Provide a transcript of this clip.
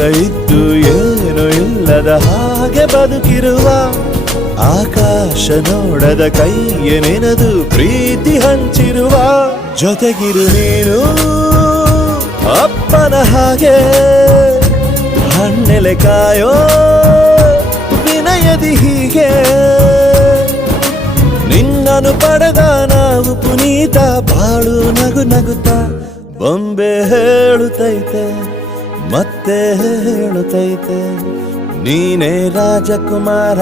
ಎಲ್ಲ ಇದ್ದು ಏನು ಇಲ್ಲದ ಹಾಗೆ ಬದುಕಿರುವ ಆಕಾಶ ನೋಡದ ಕೈಯ ನೆನೆದು ಪ್ರೀತಿ ಹಂಚಿರುವ ಜೊತೆಗಿರು ನೀನು ಅಪ್ಪನ ಹಾಗೆ ಹಣ್ಣೆಲೆ ಕಾಯೋ ವಿನಯದಿ ಹೀಗೆ ನಿನ್ನನು ಪಡೆದ ನಾವು ಪುನೀತ ಬಾಳು ನಗು ನಗುತ್ತಾ ಬೊಂಬೆ ಹೇಳುತ್ತೈತೆ ಮತ್ತೆ ಹೇಳುತ್ತೈತೆ ನೀನೇ ರಾಜಕುಮಾರ.